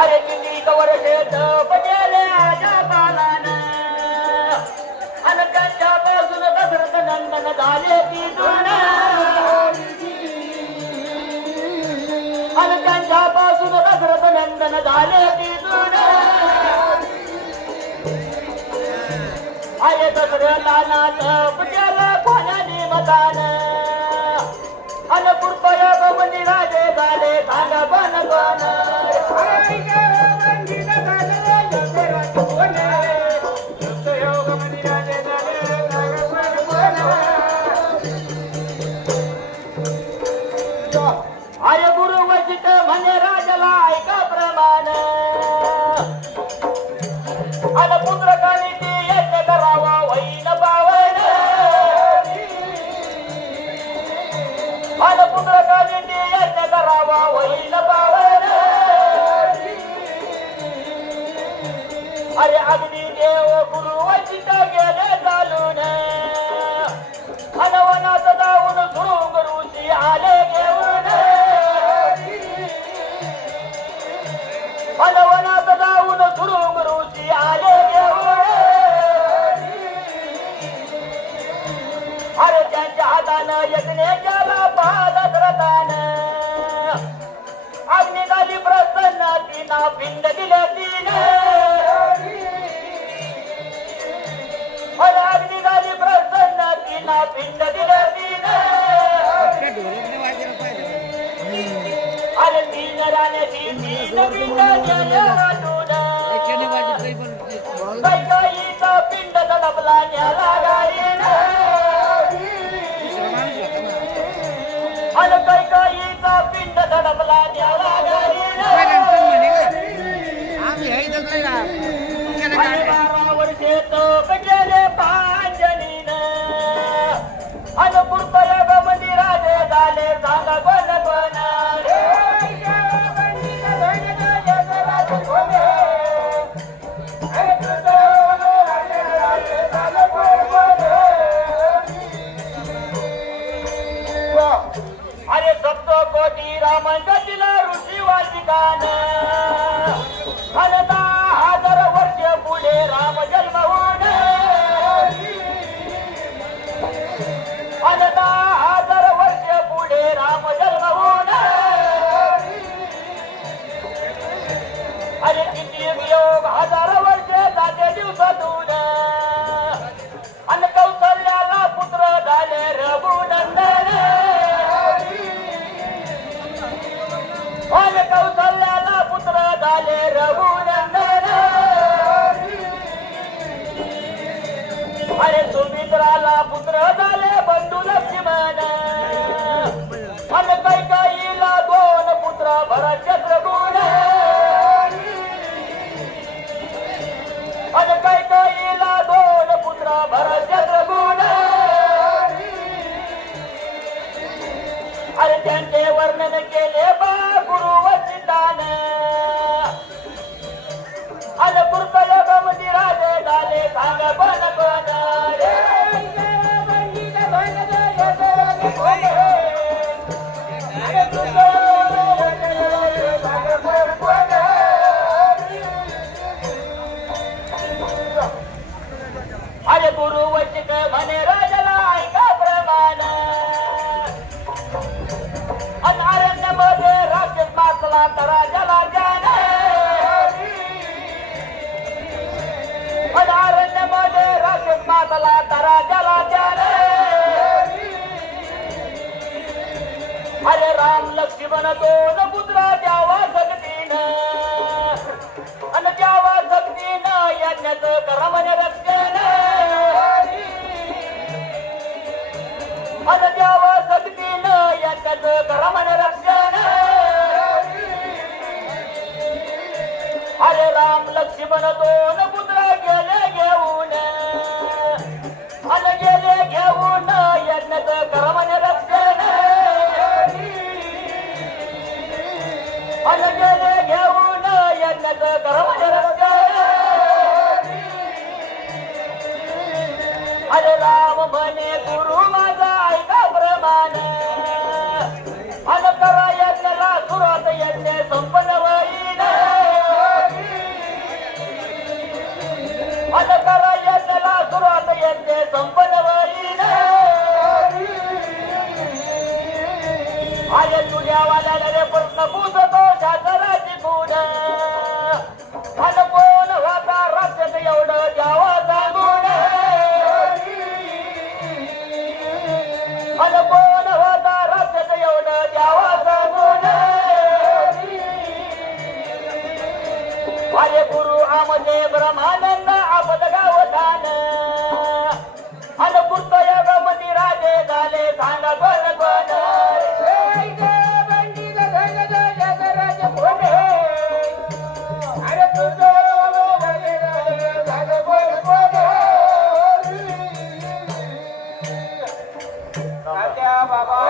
अरे किती कवर शेत पटेले आजा बालान अन त्यांच्या बाजून दशरथ नंदन झाले ती जुन अन त्यांच्या बाजून दशरथ नंदन झाले ती जुन अरे दशरथला नाच पटेल कोणाने मतान अन कृपया बंदी राजे झाले सांगा बन कोण आय गुरु वचित म्हणे राजाला ऐका प्रमाण अन पुत्र काळी यज्ञ करावा वैन पावन अन पुत्र काळी यज्ञ करावा वैन पावन अरे अगदी देव गुरु वचित गेले चालून अनवनात जाऊन सुरुंग ऋषी आले घेऊन अनवनात जाऊन सुरुंग ऋषी आले घेऊन अरे त्यांच्या हातानं यज्ञेच्याला पाहत रतान अग्नी झाली प्रसन्न तिना पिंड दिले तीन अग्नी झाली प्रसन्न तिना पिंड दिले तीन अरे तीन राणे तीन पिंड दिले वाटून कैकाईचा पिंड दडपला न्याला गाईन अन कैकाईचा पिंड दडपला न्याला गाईन अरे 12 वर्षे तो गेले पांजनीन अन कृपया मंदिराने झाले सांगा कोण कोण अरे सप्त कोटी रामांच्या ऋषी वाचिकान अन 10,000 वर्ष पुढे राम जन्म होऊन अन 10,000 वर्ष पुढे राम जन्म होऊन अरे किती योग 1000 वर्ष जाते दिवसातून अन कौशल्याला पुत्र झाले रघुनंदन अन कौशल्याला पुत्र झाले रघुनंदन अरे सुमित्राला पुत्र झाले बंधू लक्ष्मण अन कैकाईला 2 पुत्र भरत शत्रुघ्न अन कैकाईला 2 पुत्र भरत शत्रुघ्न अरे त्यांचे वर्णन केले बा गुरु वचितान अन कृपयोग मंदिराने झाले सांग कोण कोण अरे गुरु वचित म्हणे राजाला ऐका प्रमाण अन अरण्यामध्ये राक्षस मातला तर राजाला जाण अन अरण्यामध्ये राक्षस मातला तर राजाला जाण अरे राम लक्ष्मण 2 पुत्र द्यावा सक्तीन अन द्यावा सक्तीन यज्ञाचं करा म्हणे रक्षण अन द्यावा सक्तीन यज्ञाचं करा म्हणे रक्षण अरे राम लक्ष्मण 2 पुत्र गेले घेऊन अन गेले घेऊन यज्ञाचं करा म्हणे रक्षण अन गेले घेऊन यज्ञाचं करा म्हणे रक्षण अरे राम म्हणे गुरु माझा ऐका प्रमाण अन करा यज्ञला सुरत यज्ञ संपन्न होईन अरे गुरु आमचे ब्रह्मानंद आपद गावतान अनुकृत योग मंदिराचे झाले सांगा कोण कोण अरे तुझं बाबा